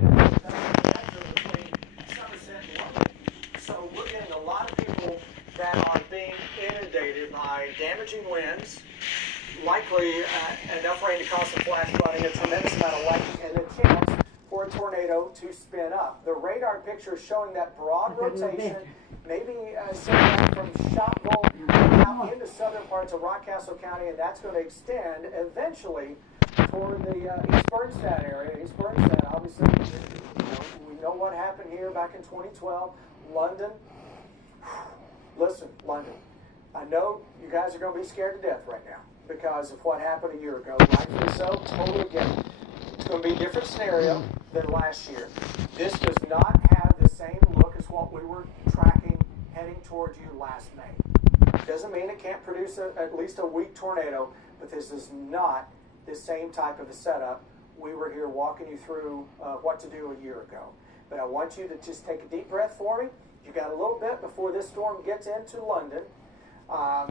between Somerset and London. So we're getting a lot of people that are being inundated by damaging winds, likely enough rain to cause some flash flooding, a tremendous amount of lightning, and a chance for a tornado to spin up. The radar picture is showing that broad rotation, maybe sitting from Shopville out into southern parts of Rockcastle County, and that's going to extend eventually toward the East Bernstadt area. East Bernstadt, obviously, we know what happened here back in 2012. London, listen, London, I know you guys are going to be scared to death right now because of what happened a year ago. Rightfully so, totally get it. It's going to be a different scenario than last year. This does not have the same look as what we were tracking heading towards you last May. Doesn't mean it can't produce at least a weak tornado, but this is not the same type of a setup we were here walking you through what to do a year ago. But I want you to just take a deep breath for me. You got a little bit before this storm gets into London. And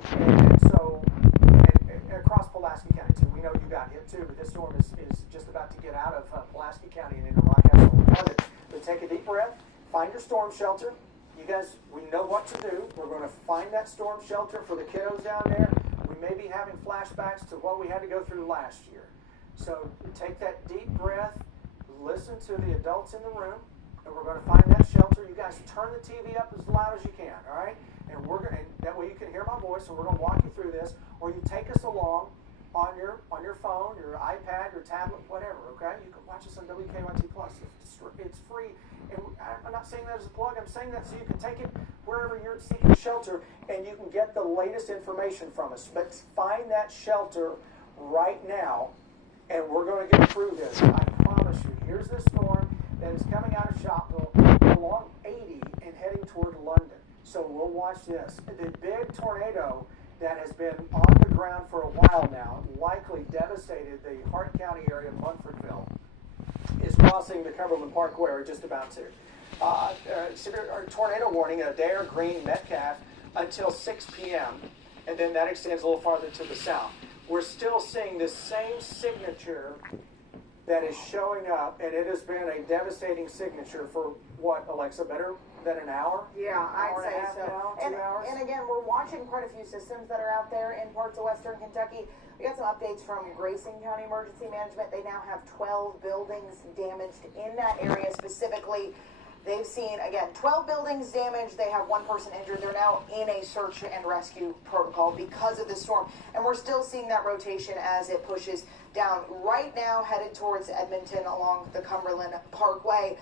across Pulaski County too. We know you got hit too, but this storm is just about to get out of Pulaski County and into Rockcastle and London. But take a deep breath, find your storm shelter. You guys, we know what to do. We're going to find that storm shelter for the kiddos down there. We may be having flashbacks to what we had to go through last year. So take that deep breath, listen to the adults in the room, and we're going to find that shelter. You guys turn the TV up as loud as you can, all right? And that way you can hear my voice, and we're going to walk you through this. Or you take us along on your phone, your iPad, your tablet, whatever, okay? You can watch us on WKYT Plus. It's free. And I'm not saying that as a plug. I'm saying that so you can take it wherever you're seeking shelter, and you can get the latest information from us. But find that shelter right now, and we're going to get through this. I promise you. Here's the storm that is coming out of Shopville along 80 and heading toward London. So we'll watch this. The big tornado that has been on the ground for a while now, likely devastated the Hart County area of Munfordville, is crossing the Cumberland Parkway, or just about to. Severe tornado warning, Adair, Green, Metcalf, until 6 p.m., and then that extends a little farther to the south. We're still seeing this same signature that is showing up, and it has been a devastating signature for what, Alexa, better than an hour? Yeah, I'd say so. Now, 2 hours? And again, we're watching quite a few systems that are out there in parts of western Kentucky. We got some updates from Grayson County Emergency Management. They now have 12 buildings damaged in that area specifically. They've seen, again, 12 buildings damaged. They have one person injured. They're now in a search and rescue protocol because of the storm. And we're still seeing that rotation as it pushes down. Right now, headed towards Edmonton along the Cumberland Parkway.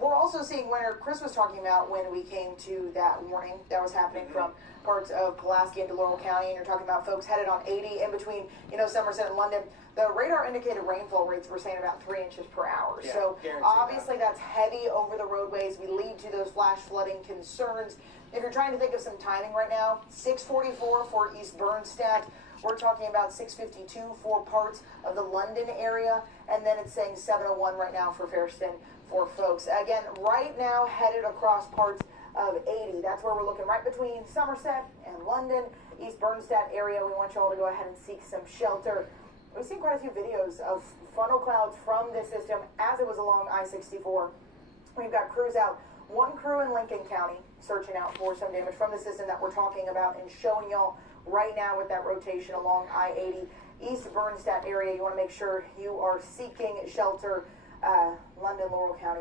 We're also seeing where Chris was talking about when we came to that warning that was happening from parts of Pulaski into Laurel County, and you're talking about folks headed on 80 in between, Somerset and London. The radar indicated rainfall rates were saying about 3 inches per hour. Yeah, so obviously that's heavy over the roadways. We lead to those flash flooding concerns. If you're trying to think of some timing right now, 6:44 for East Bernstadt. We're talking about 6:52 for parts of the London area, and then it's saying 7:01 right now for Fairston for folks. Again, right now headed across parts of 80. That's where we're looking, right between Somerset and London, East Bernstadt area. We want you all to go ahead and seek some shelter. We've seen quite a few videos of funnel clouds from this system as it was along I-64. We've got crews out. One crew in Lincoln County searching out for some damage from the system that we're talking about and showing y'all right now with that rotation along I-80. East Bernstadt area, you want to make sure you are seeking shelter. London, Laurel County,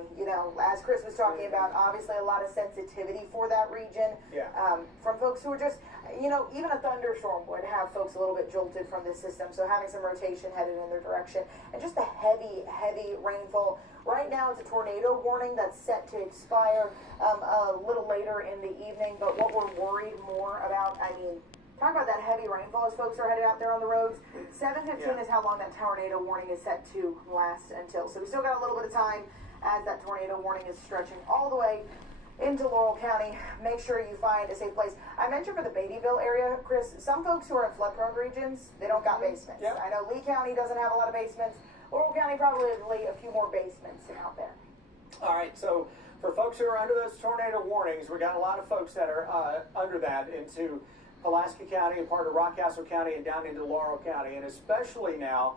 as Chris was talking about, obviously a lot of sensitivity for that region. Yeah. From folks who are just, even a thunderstorm would have folks a little bit jolted from this system. So having some rotation headed in their direction and just a heavy, heavy rainfall. Right now it's a tornado warning that's set to expire a little later in the evening. But what we're worried more about, talk about that heavy rainfall as folks are headed out there on the roads. 7:15 is how long that tornado warning is set to last until. So we still got a little bit of time as that tornado warning is stretching all the way into Laurel County. Make sure you find a safe place. I mentioned for the Beattyville area, Chris, some folks who are in flood-prone regions, they don't got basements. Yeah. I know Lee County doesn't have a lot of basements. Laurel County probably a few more basements out there. All right, so for folks who are under those tornado warnings, we got a lot of folks that are under that into Pulaski County and part of Rockcastle County and down into Laurel County, and especially now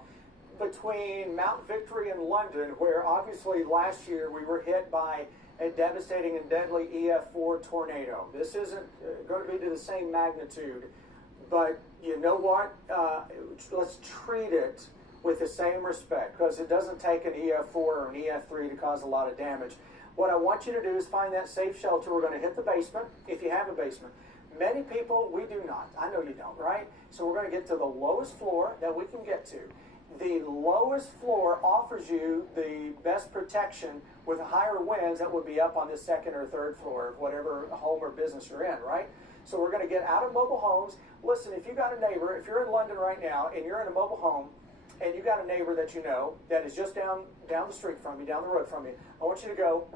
between Mount Victory and London, where obviously last year we were hit by a devastating and deadly EF4 tornado. This isn't going to be to the same magnitude, but you know what? Let's treat it with the same respect, because it doesn't take an EF4 or an EF3 to cause a lot of damage. What I want you to do is find that safe shelter. We're going to hit the basement, if you have a basement. Many people, we do not. I know you don't, right? So we're going to get to the lowest floor that we can get to. The lowest floor offers you the best protection with higher winds that would be up on the second or third floor of whatever home or business you're in, right? So we're going to get out of mobile homes. Listen, if you got a neighbor, if you're in London right now and you're in a mobile home, and you got a neighbor that you know that is just down the street from you, down the road from you, I want you to go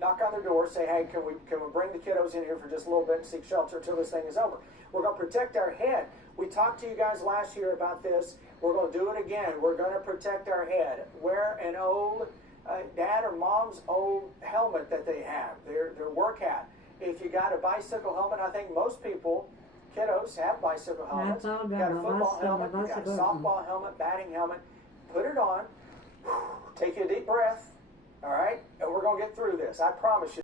knock on their door, say, hey, can we bring the kiddos in here for just a little bit and seek shelter until this thing is over? We're going to protect our head. We talked to you guys last year about this. We're going to do it again. We're going to protect our head. Wear an old dad or mom's old helmet that they have, their work hat. If you got a bicycle helmet, I think most people, kiddos, have bicycle helmets. You got a football helmet, you got a softball helmet, batting helmet. Put it on. Take a deep breath. All right? And we're going to get through this. I promise you.